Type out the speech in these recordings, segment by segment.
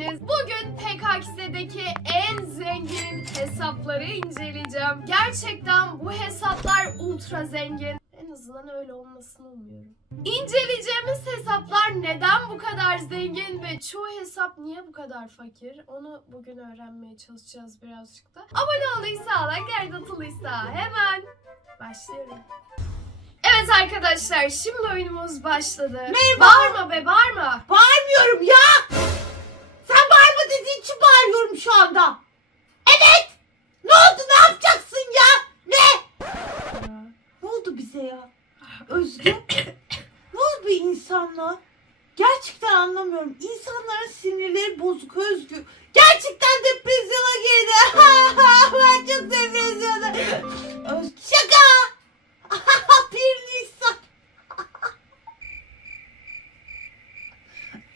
geldiniz. Bugün PKX'deki en zengin hesapları inceleyeceğim. Gerçekten bu hesaplar ultra zengin. En azından öyle olmasını umuyorum. İnceleyeceğimiz hesaplar neden bu kadar zengin ve çoğu hesap niye bu kadar fakir? Onu bugün öğrenmeye çalışacağız birazcık da. Abone olduysa, like atılıysa hemen başlıyorum. Evet arkadaşlar şimdi oyunumuz başladı. Merhaba. Bağırma be bağırma. Bağırmıyorum ya. İçin bağırıyorum şu anda. Evet. Ne oldu ne yapacaksın ya? Ne? Ne oldu bize ya? Özge. ne oldu bu insanla? Gerçekten anlamıyorum. İnsanların sinirleri bozuk Özgü. Gerçekten depresyona girdi. ben çok depresyona. Özgü şaka. bir Nisan.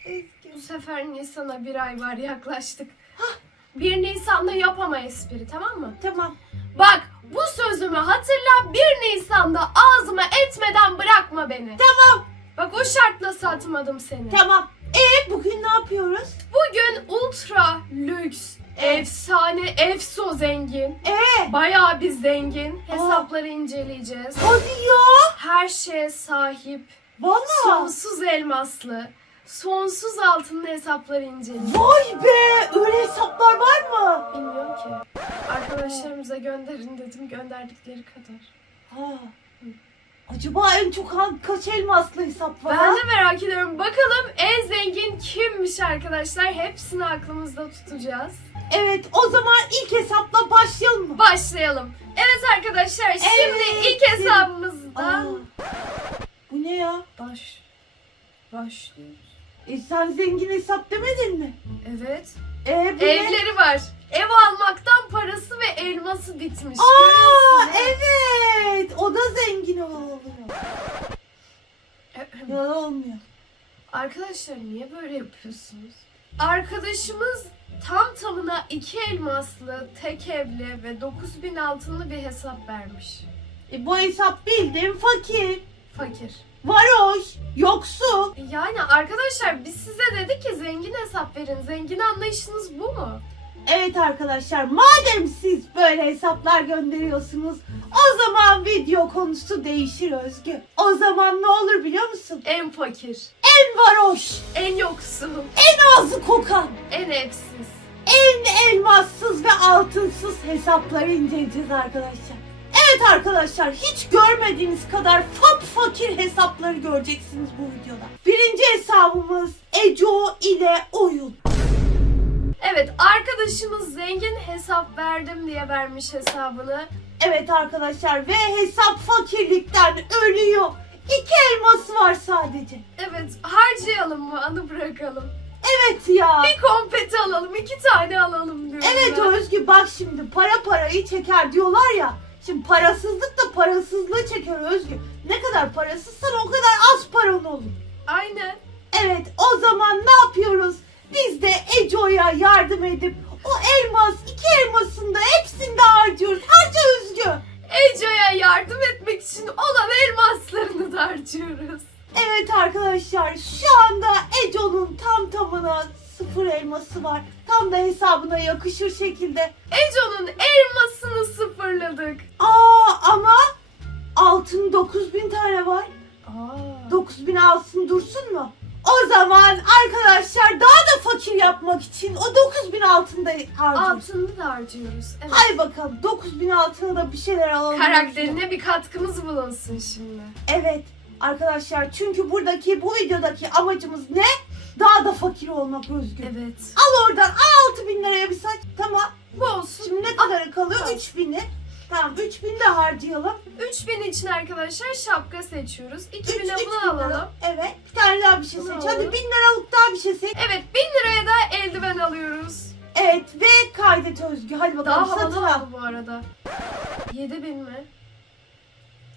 Özgü. Bu sefer Nisan'a bir ay var yaklaştık. Bir Nisan'da yapama espri tamam mı? Tamam. Bak bu sözümü hatırla bir Nisan'da ağzıma etmeden bırakma beni. Tamam. Bak o şartla satmadım seni. Tamam. E bugün ne yapıyoruz? Bugün ultra lüks, efsane, efso zengin, E bayağı bir zengin hesapları inceleyeceğiz. hadi ya. Her şeye sahip, Valla. sonsuz elmaslı, sonsuz altınlı hesapları inceleyeceğiz. Vay be. Öyle hesaplar var mı? Bilmiyorum ki. Arkadaşlarımıza gönderin dedim gönderdikleri kadar. Ha. Acaba en çok hangi kaç elmaslı hesap var? Ben de merak ediyorum. Bakalım en zengin kimmiş arkadaşlar? Hepsini aklımızda tutacağız. Evet o zaman ilk hesapla başlayalım mı? Başlayalım. Evet arkadaşlar şimdi ilk hesabımızda Aa, bu ne ya? baş başlıyoruz. E sen zengin hesap demedin mi? Evet. E bu ne? Evleri var. Ev almaktan parası ve elması bitmiş. Aa Görüyorsun evet. O da zengin oluyor. Ya olmuyor. Arkadaşlar niye böyle yapıyorsunuz? Arkadaşımız tam tamına iki elmaslı, tek evli ve 9000 altınlı bir hesap vermiş. E, bu hesap bildiğin fakir. Fakir. Varoş. Yoksul. Yani arkadaşlar biz size dedik ki zengin hesap verin. Zengin anlayışınız bu mu? Evet arkadaşlar madem siz böyle hesaplar gönderiyorsunuz o zaman video konusu değişir Özgü. O zaman ne olur biliyor musun? En fakir, En varoş, en yoksul, en ağzı kokan, en evsiz. en elmassız ve altınsız hesapları inceleyeceğiz arkadaşlar. Evet arkadaşlar hiç görmediğiniz kadar fap fakir hesapları göreceksiniz bu videoda. Birinci hesabımız Eco ile oyun. Evet arkadaşımız zengin hesap verdim diye vermiş hesabını. Evet arkadaşlar ve hesap fakirlikten ölüyor. İki elması var sadece. Evet harcayalım mı anı bırakalım. Evet ya. Bir kompeti alalım iki tane alalım diyorum Evet ben. Özgü bak şimdi para parayı çeker diyorlar ya. Şimdi parasızlık da parasızlığı çeker Özgü. Ne kadar parasızsan o kadar az paran olur. Aynen. Evet o zaman ne yapıyoruz? Biz de Eco'ya yardım edip o elmas iki elmasını da hepsini de harcıyoruz. Harca Özgü. Eco'ya yardım etmek için olan elmaslarını da harcıyoruz. Evet arkadaşlar şu anda Eco'nun tam tamına sıfır elması var. Tam da hesabına yakışır şekilde. Eco'nun elmasını sıfırladık. Aa ama altın 9000 tane var. Aa. 9000 alsın dursun mu? O zaman arkadaşlar daha da fakir yapmak için o 9000 altında harcıyoruz. Altını da harcıyoruz. Evet. Hay bakalım 9000 altına da bir şeyler alalım. Karakterine bir katkımız bulunsun şimdi. Evet arkadaşlar çünkü buradaki bu videodaki amacımız ne? Daha da fakir olmak Özgür. Evet. Al oradan al 6000 liraya bir saç. Tamam. Bu olsun. Şimdi ne kadar kalıyor? Tamam. 3000'i. Tamam 3000 de harcayalım. 3000 için arkadaşlar şapka seçiyoruz. 2000'e 3000 bunu alalım. Evet. Bir tane daha bir şey Bunu seç. alalım. Hadi 1000 liralık daha bir şey seç. Evet 1000 liraya da eldiven alıyoruz. Evet ve kaydet Özgü. Hadi bakalım Daha satın havalı al. oldu bu arada. 7000 mi?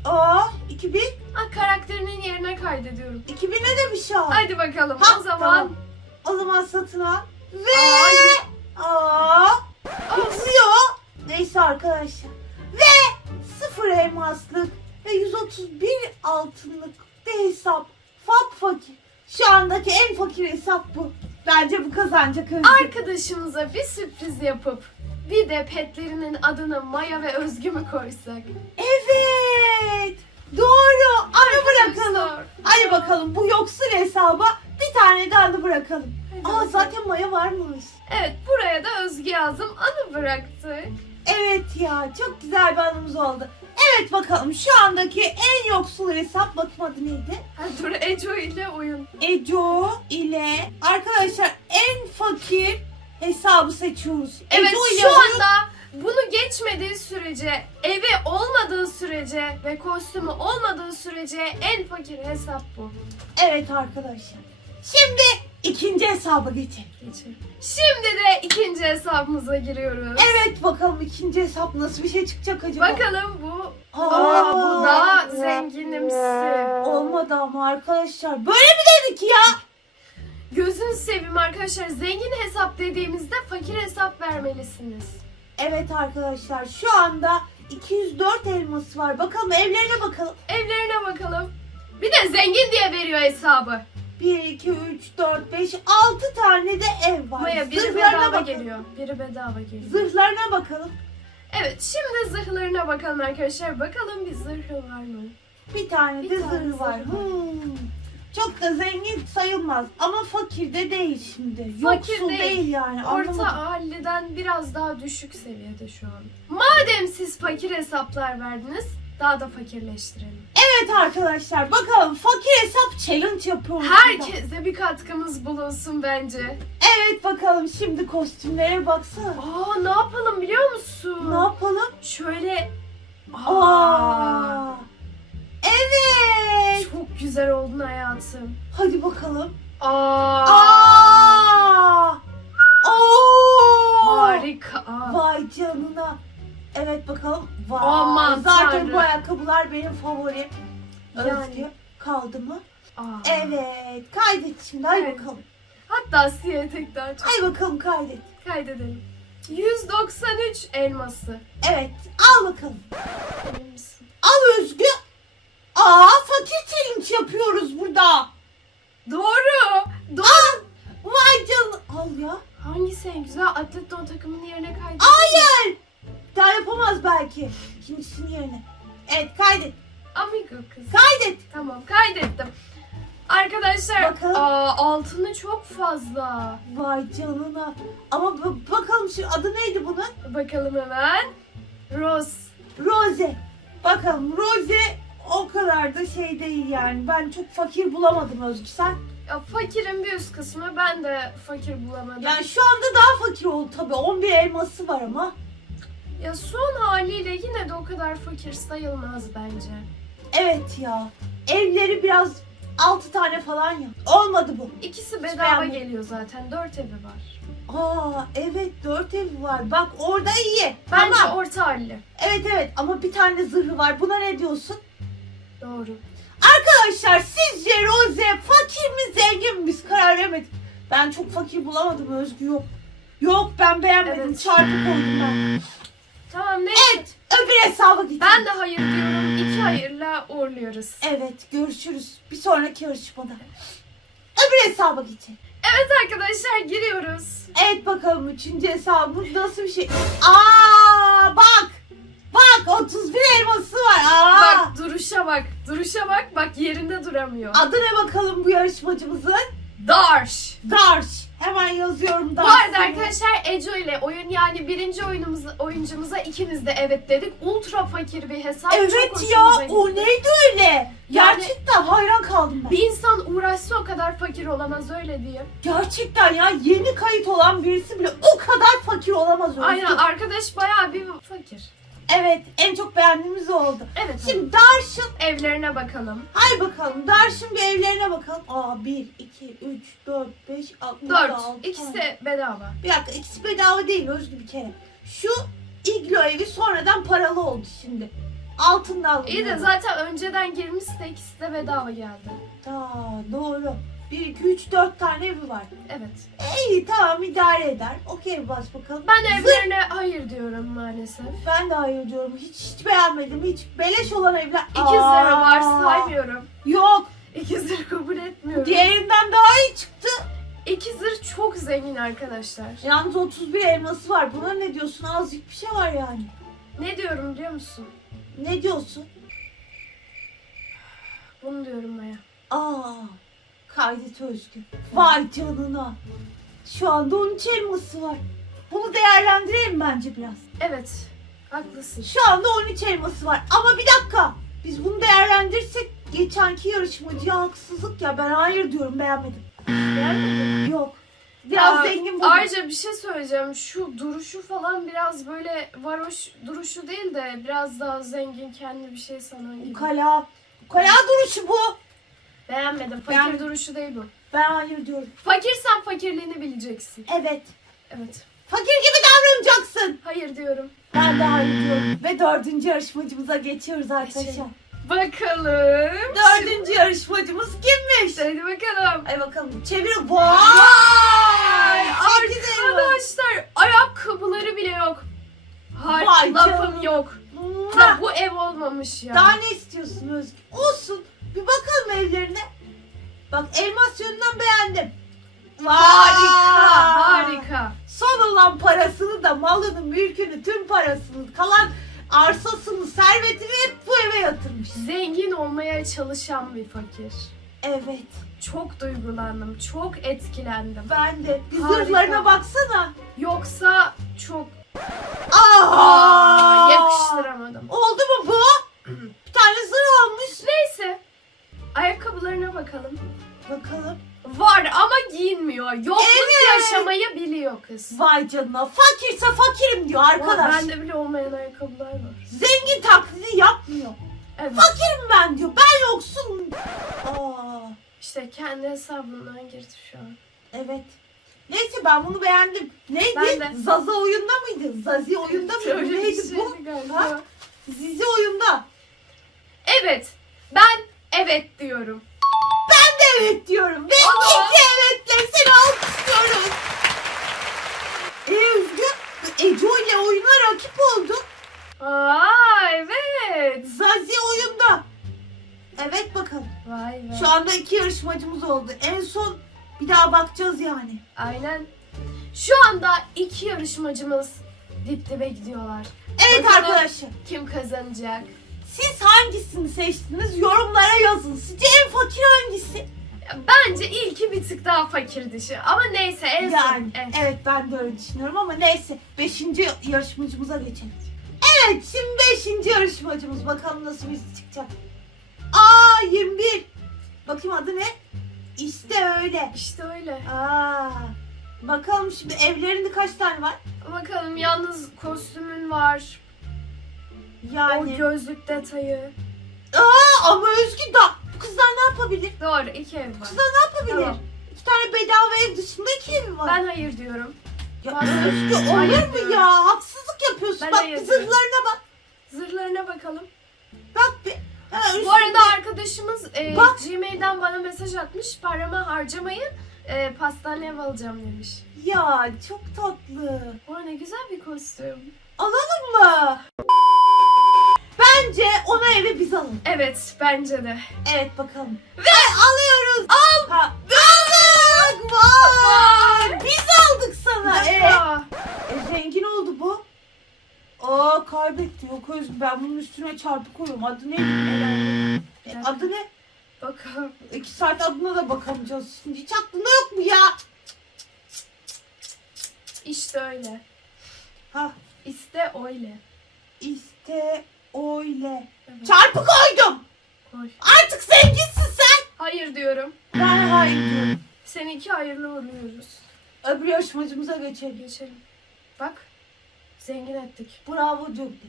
Aa 2000. Ha karakterinin yerine kaydediyorum. 2000'e de bir şey al. Hadi bakalım Ha, o zaman. tamam. O zaman satın al. Ve Aa, bitmiyor. Neyse arkadaşlar. Ve sıfır elmaslık ve 131 altınlık bir hesap. Fak fakir. Şu andaki en fakir hesap bu. bence bu kazanacak Özgü. Arkadaşımıza bir sürpriz yapıp bir de petlerinin adını Maya ve Özgü mü koysak? Evet. Doğru. Anı bırakalım. Hadi bakalım bu yoksul hesaba bir tane de anı bırakalım. Hadi Aa bakalım. zaten Maya varmış. Evet buraya da Özgü yazdım. Anı bıraktık. Evet ya çok güzel bir anımız oldu. Evet bakalım şu andaki en yoksul hesap bakım adı neydi? Ha, dur Eco ile oyun. Eco ile arkadaşlar en fakir hesabı seçiyoruz. Evet Eco ile şu oyun- anda bunu geçmediği sürece, evi olmadığı sürece ve kostümü olmadığı sürece en fakir hesap bu. Evet arkadaşlar. Şimdi ikinci hesaba geçelim. Geçelim. Şimdi de ikinci hesabımıza giriyoruz. Evet bakalım ikinci hesap nasıl bir şey çıkacak acaba? Bakalım bu Aa, Aa, bu da zenginimsi. Olmadı ama arkadaşlar. Böyle mi dedik ya? Gözünü seveyim arkadaşlar. Zengin hesap dediğimizde fakir hesap vermelisiniz. Evet arkadaşlar şu anda 204 elması var. Bakalım evlerine bakalım. Evlerine bakalım. Bir de zengin diye veriyor hesabı. 1, 2, 3, 4, 5, 6 tane de ev var. Maya biri Zırhlarına bedava bakalım. geliyor. Biri bedava geliyor. Zırhlarına bakalım. Evet şimdi zırhlarına bakalım arkadaşlar. Bakalım bir zırhı var mı? Bir tane Bir de tane zırhı var. zırhı var. Hmm. Çok da zengin sayılmaz ama fakir de değil şimdi. Fakir Yoksul değil. değil, yani. Orta halliden biraz daha düşük seviyede şu an. Madem siz fakir hesaplar verdiniz daha da fakirleştirelim. Evet arkadaşlar bakalım fakir hesap challenge yapıyoruz. Herkese bir katkımız bulunsun bence. Evet bakalım şimdi kostümlere baksana. Aa ne yapalım biliyor musun? Ne yapalım? Şöyle Aa. Evet. Güzel oldun hayatım. Hadi bakalım. Aa, Aa! Oo! harika. Vay canına. Evet bakalım. Vay. Aman Zaten tanrım. bu ayakkabılar benim favorim. Yani. Özgü kaldı mı? Aa. Evet. Kaydet şimdi. Hadi Evet. bakalım. Hatta siyah etek daha çok Hadi bakalım kaydet. kaydedelim. 193 elması. Evet. Al bakalım. Al Özgü. Aa fakir challenge yapıyoruz burada. Doğru. Doğru. Al. Vay canına. Al ya. Hangisi en güzel? Atlet don takımının yerine kaydet. Hayır. Daha yapamaz belki. İkincisinin yerine. Evet kaydet. Amigo kız. Kaydet. Tamam kaydettim. Arkadaşlar Bakalım. aa, altını çok fazla. Vay canına. Ama ba- bakalım şu adı neydi bunun? Bakalım hemen. Rose. Rose. Bakalım Rose o kadar da şey değil yani. Ben çok fakir bulamadım Özgü sen. Ya, fakirin bir üst kısmı ben de fakir bulamadım. Yani şu anda daha fakir oldu tabii. 11 elması var ama. Ya son haliyle yine de o kadar fakir sayılmaz bence. Evet ya. Evleri biraz 6 tane falan ya. Olmadı bu. İkisi bedava beğenmedim. geliyor zaten. Dört evi var. Aa evet 4 evi var. Bak orada iyi. Bence Tamam. orta halli. Evet evet ama bir tane zırhı var. Buna ne diyorsun? Doğru. Arkadaşlar sizce Rose fakir mi zengin mi biz karar veremedik. Ben çok fakir bulamadım Özgü yok. Yok ben beğenmedim Evet. çarpı koydum ben. Tamam neyse. Evet öbür hesaba gidelim. Ben de hayır diyorum. İki hayırla uğurluyoruz. Evet görüşürüz bir sonraki yarışmada. Öbür hesaba geçelim. Evet arkadaşlar giriyoruz. Evet bakalım üçüncü hesabımız nasıl bir şey. Aa bak. Bak 31 elması var. Aa. Bak duruşa bak. Duruşa bak. Bak yerinde duramıyor. Adı ne bakalım bu yarışmacımızın? Darş. Darş. Hemen yazıyorum Bu Darş. arada arkadaşlar Eco ile oyun yani birinci oyunumuz, oyuncumuza ikimiz de evet dedik. Ultra fakir bir hesap. Çok Evet ya hoşumuza gitti. o neydi öyle? Yani- Gerçekten hayran kaldım ben. Bir insan uğraşsa o kadar fakir olamaz öyle diyeyim. Gerçekten ya yeni kayıt olan birisi bile o kadar fakir olamaz öyle. Aynen arkadaş bayağı bir fakir. Evet en çok beğendiğimiz oldu. Evet. Şimdi Darş'ın evlerine bakalım. hay bakalım Darş'ın bir evlerine bakalım. Aa 1, 2, 3, 4, 5, 6, 4. 6. İkisi de bedava. Bir dakika ikisi bedava değil Özgü bir kere. Şu iglo evi sonradan paralı oldu şimdi. Altından İyi de zaten önceden girmişse ikisi de bedava geldi. Aa, doğru. 1, 2, 3, 4 tane evi var. Evet. İyi tamam idare eder. Okey bas bakalım. Ben Zır- evlerine hayır diyorum maalesef. Ben de hayır diyorum. Hiç hiç beğenmedim. Hiç beleş olan evler. İki zırhı var Aa, saymıyorum. Yok. İki zırh kabul etmiyorum. Diğerinden daha iyi çıktı. İki zırh çok zengin arkadaşlar. Yalnız 31 elması var. Buna ne diyorsun? Azıcık bir şey var yani. Ne diyorum biliyor musun? Ne diyorsun? Bunu diyorum Maya. Aa, kaydet Özgür. Vay canına. Şu anda 13 elması var. Bunu değerlendirelim bence biraz. Evet. Haklısın. Şu anda 13 elması var. Ama bir dakika. Biz bunu değerlendirirsek geçenki yarışmacıya haksızlık ya. Ben hayır diyorum beğenmedim. Yani, Yok. Biraz Aa, zengin buldum. Ayrıca bir şey söyleyeceğim. Şu duruşu falan biraz böyle varoş duruşu değil de biraz daha zengin kendi bir şey sanan gibi. Ukala. Ukala duruşu bu. Beğenmedim. Fakir Ben- duruşu değil bu. Ben hayır diyorum. Fakirsen fakirliğini bileceksin. Evet. Evet. Fakir gibi davranacaksın. Hayır diyorum. Ben de hayır diyorum. Ve dördüncü yarışmacımıza geçiyoruz arkadaşlar. Geçelim. Bakalım. Dördüncü yarışmacımız kimmiş? Hadi bakalım. Ay bakalım çevir. Vay! Ay, Sekiz elma. Arkadaşlar ayakkabıları bile yok. Vay Hayır lafım canına. yok. Mua! Da bu ev olmamış ya. Daha ne istiyorsun Özgü? Olsun. Bir bakalım evlerine. Bak elmas yönünden beğendim. Harika, harika. Son olan parasını da malını, mülkünü, tüm parasını, kalan arsasını, servetini hep bu eve yatırmış. Zengin olmaya çalışan bir fakir. Evet. Çok duygulandım, çok etkilendim. Ben de. Bir Harika. zırhlarına baksana. Yoksa çok Aa! Aa, yakıştıramadım. Oldu mu bu? Bir tane zırh almış. Neyse. Ayakkabılarına bakalım. Bakalım. Var ama giyinmiyor. Yokluk Evet. yaşamayı biliyor kız. Vay canına. Fakirse fakirim diyor arkadaş. Ama Bende bile olmayan ayakkabılar var. Zengin taklidi yapmıyor. Evet. Fakirim ben diyor. Ben yoksun. Aa, İşte kendi hesabından girdi şu an. evet. Neyse ben bunu beğendim. Neydi? Ben de. Zaza oyunda mıydı? Zazi oyunda mıydı? Bir Neydi şeydi bu? galiba. Ha? Zizi oyunda. Evet. Ben evet diyorum. Ben de evet diyorum. Ve Aa. iki evetle seni alkışlıyoruz. Ee Özgür, Eco ile oyuna rakip oldu. Aa evet. Zazi oyunda. Evet bakalım. Vay be. Şu anda iki yarışmacımız oldu. En son bir daha bakacağız yani. Aynen. Şu anda iki yarışmacımız dip dibe gidiyorlar. Evet Bakalım. arkadaşlar. Kim kazanacak? Siz hangisini seçtiniz? Yorumlara yazın. Sizce en fakir hangisi? Bence ilki bir tık daha fakir dışı. Ama neyse en Yani son. Evet. evet ben de öyle düşünüyorum ama neyse. Beşinci yarışmacımıza geçelim. Evet şimdi beşinci yarışmacımız. Bakalım nasıl birisi çıkacak. Aa 21. Bakayım adı ne? İşte öyle. İşte öyle. Aa. Bakalım şimdi evlerinde kaç tane var? Bakalım yalnız kostümün var. Yani. O gözlük detayı. Aa, ama Özgü da bu kızlar ne yapabilir? Doğru iki ev var. Kızlar ne yapabilir? Tamam. İki tane bedava ev dışında iki evi var. Ben hayır diyorum. Ya Ben- Özgü olur mu ya? Haksızlık yapıyorsun. Ben bak hayır zırhlarına bak. Zırhlarına bakalım. Bak bir. Ha, Bu arada arkadaşımız e, Bak. Gmail'den bana mesaj atmış. Paramı harcamayın. E, pastane ev alacağım demiş. Ya çok tatlı. O ne güzel bir kostüm. Alalım mı? Bence ona evi biz alalım. Evet bence de. Evet bakalım. Ve alıyoruz. Al. Ha, aldık. Vay. Biz aldık sana. E, Aa, e, zengin oldu bu. Aa kaybetti. Yok Özgü ben bunun üstüne çarpı koyuyorum. Adı ne? E, adı ne? Bakalım. İki saat adına da bakamayacağız. Şimdi hiç aklında yok mu ya? İşte öyle. Ha İşte öyle. işte öyle. Evet. Çarpı koydum. Koy. Artık zenginsin sen. Hayır diyorum. Ben hayır diyorum. Seninki hayırlı uğurluyoruz. Öbür yarışmacımıza geçelim. Geçelim. Bak. Zengin ettik. Bravo Döktü.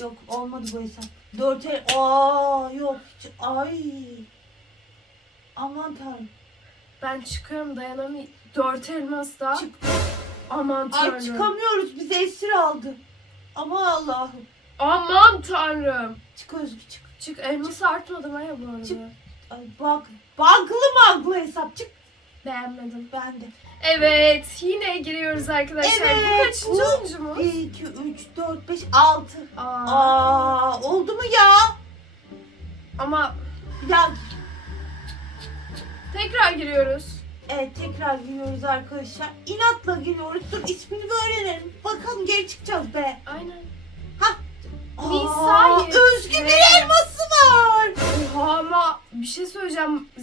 Yok olmadı bu hesap. Dört el. Aa yok. Ay. Aman tanrım. Ben çıkıyorum dayanamayayım. Dört elmas daha. Çık. Aman Ay tanrım. çıkamıyoruz. Bizi esir aldı. Aman Allah'ım. Aman tanrım. Çık Özgü çık. Çık elmas artmadı mı ya bu arada? Çık. Ay bak. Baglı maglı hesap çık. Beğenmedim. Ben de. Evet yine giriyoruz arkadaşlar. Evet, Bu kaçıncı bu- oyuncumuz? 1, 2, 3, 4, 5, 6. Aa, Aa oldu mu ya? ama daha tekrar giriyoruz. Evet tekrar giriyoruz arkadaşlar. İnatla giriyoruz. Dur ismini bir öğrenelim. Bakalım geri çıkacağız be. Aynen.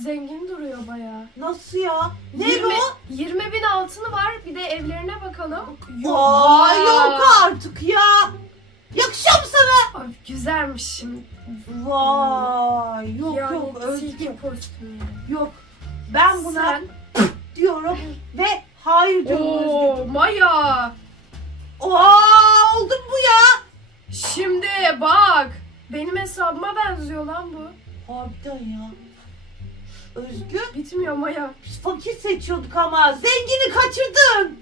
Zengin duruyor bayağı. Nasıl ya? Ne 20, bu? 20 bin altını var. Bir de evlerine bakalım. Aa, yok artık ya. Yakışıyor mu sana? Ay, güzelmiş şimdi. Vay yok yani yok yani. Yok. Ben buna Sen... diyorum ve hayır diyorum. Oo Maya. Aa oldu bu ya? Şimdi bak. Benim hesabıma benziyor lan bu. Harbiden ya. Özgü Bitmiyor Maya. biz fakir seçiyorduk ama zengini kaçırdın.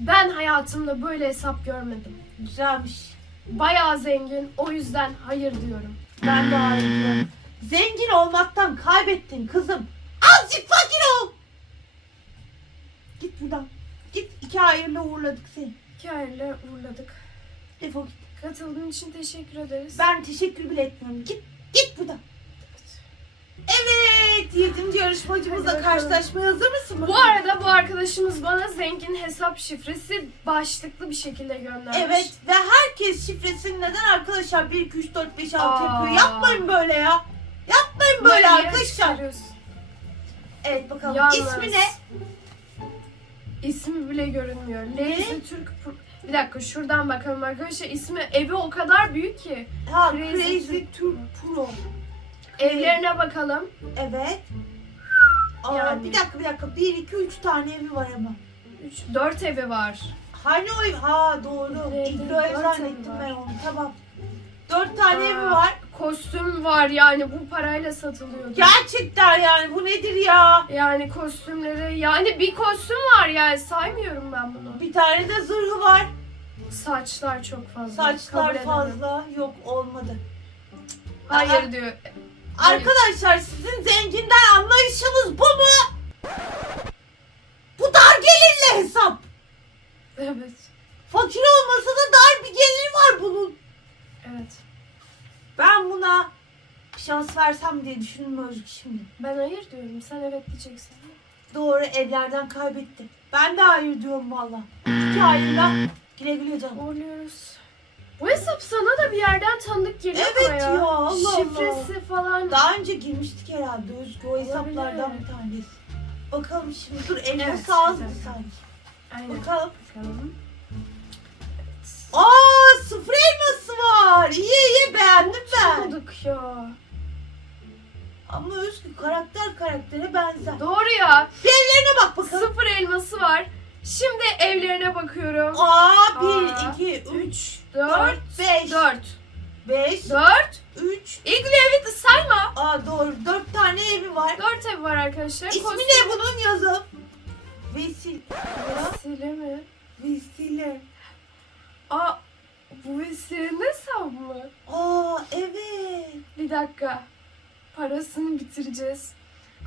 Ben hayatımda böyle hesap görmedim. Güzelmiş. Bayağı zengin. O yüzden hayır diyorum. Ben de ayrılıyorum. Zengin olmaktan kaybettin kızım. Azıcık fakir ol. Git buradan. Git iki hayırla uğurladık seni. Hikayeyle uğurladık. Defol git. Katıldığın için teşekkür ederiz. Ben teşekkür bile etmiyorum. Git. Git buradan. Evet. Yedinci yarışmacımızla Hadi bakalım. karşılaşmaya hazır mısın? Bu arada bu arkadaşımız bana zengin hesap şifresi başlıklı bir şekilde göndermiş. Evet ve herkes şifresini neden arkadaşlar 1 2 3 4 5 6 Aa. yapıyor. Yapmayın böyle ya. Yapmayın böyle Niye arkadaşlar. çıkarıyorsun? Evet bakalım. Yalnız İsmi ne? İsmi bile görünmüyor. Lazy Türk Pro- Bir dakika şuradan bakalım arkadaşlar. İsmi evi o kadar büyük ki. Ha Crazy Crazy, Türk Türk Pro. Evlerine bakalım. Evet. Aa, Yani. Bir dakika bir dakika. 1 2 3 tane evi var ama. 3 4 evi var. Hani o ev? Ha doğru. Evet, İlk evet, ev dört zannettim evi ben onu. Tamam. 4 tane Aa. evi var. Kostüm var yani bu parayla satılıyordu. Gerçekten yani bu nedir ya? Yani kostümleri yani bir kostüm var yani saymıyorum ben bunu. Bir tane de zırhı var. Saçlar çok fazla. Kabul Saçlar edemem. fazla. Yok olmadı. Hayır diyor. Arkadaşlar sizin zenginden anlayışınız bu mu? Bu dar gelirli hesap. Evet. Fakir olmasa da dar bir geliri var bunun. Evet. Ben buna şans versem diye düşündüm Özgü şimdi. Ben hayır diyorum. Sen evet diyeceksin. Doğru evlerden kaybetti. Ben de hayır diyorum valla. İki hayırla güle güle canım. Uğurluyoruz. Bu hesap sana da bir yerden tanıdık geliyor Evet ama ya, Allah Şifresi falan. Daha önce girmiştik herhalde Özgü o hesaplardan bir tanesi. Bakalım şimdi dur elması Evet, azdı evet. sanki. Aynen. Bakalım. Bakalım. Aa sıfır elması var. İyi iyi beğendim ben. Bulduk ya. Ama Özgü karakter karaktere benzer. Doğru ya. Evlerine bak bakalım. Sıfır elması var. Şimdi evlerine bakıyorum. Aa Aa, 1, 2, 3, 3, 4, 4, 5, 4. 5, 4. 3. İlgili evi de sayma. Aa doğru 4 tane evi var. 4 ev var arkadaşlar. İsmi Kostüm- ne bunun yazın? Vesil. Vesile mi? Vesile. Aa bu vesilenin hesabı mı? Aa evet. Bir dakika. Parasını bitireceğiz.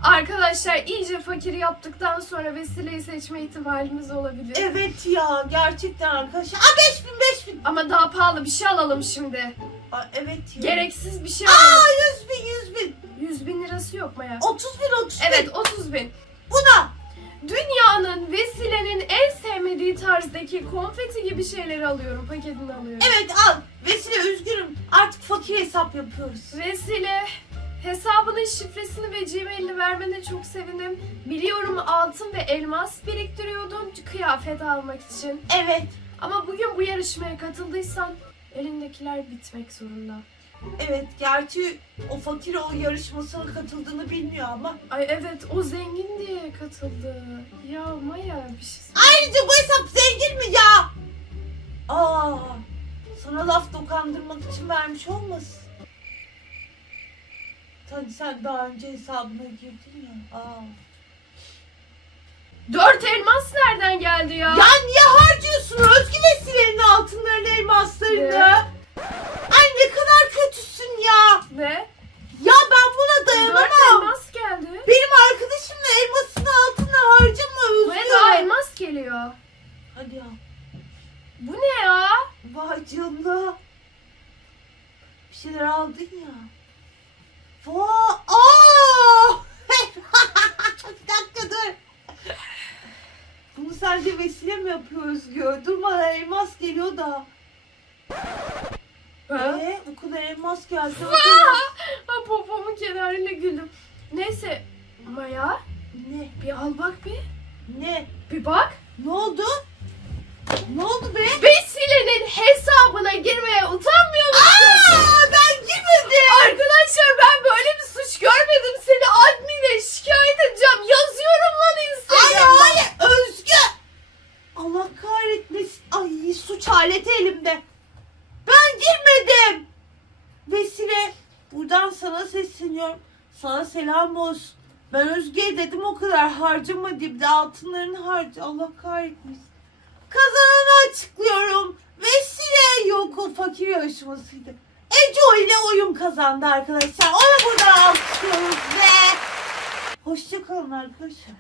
Arkadaşlar iyice fakir yaptıktan sonra vesileyi seçme ihtimalimiz olabilir. Evet ya gerçekten arkadaşlar. Aa 5000 5000. Ama daha pahalı bir şey alalım şimdi. Aa evet ya. Gereksiz bir şey Aa alalım. 100 bin 100 bin. 100 bin lirası yok Maya. 30 bin 30 bin. Evet 30 bin. Buna. Dünyanın Vesile'nin en sevmediği tarzdaki konfeti gibi şeyleri alıyorum. Paketini alıyorum. Evet al. Vesile üzgünüm. Artık fakir hesap yapıyoruz. Vesile hesabının şifresini ve gmailini vermene çok sevindim. Biliyorum altın ve elmas biriktiriyordun kıyafet almak için. Evet. Ama bugün bu yarışmaya katıldıysan elindekiler bitmek zorunda. Evet gerçi o fakir o yarışmasına katıldığını bilmiyor ama. Ay evet o zengin diye katıldı. Ya Maya bir şey söyle. Ayrıca bu hesap zengin mi ya? Aa, sana laf dokandırmak için vermiş olmasın? Tabii sen daha önce hesabına girdin ya. Aa. Dört elmas nereden geldi ya? Ya niye harcıyorsun Özgü Vesile'nin altınlarını elmaslarını? Ne? Ay ne kadar kötüsün ya. Ve vardı Allah kahretmesin. Kazananı açıklıyorum. Vesile yok o fakir yarışmasıydı. Ejo ile oyun kazandı arkadaşlar. Onu buradan alkışlıyoruz ve hoşçakalın arkadaşlar.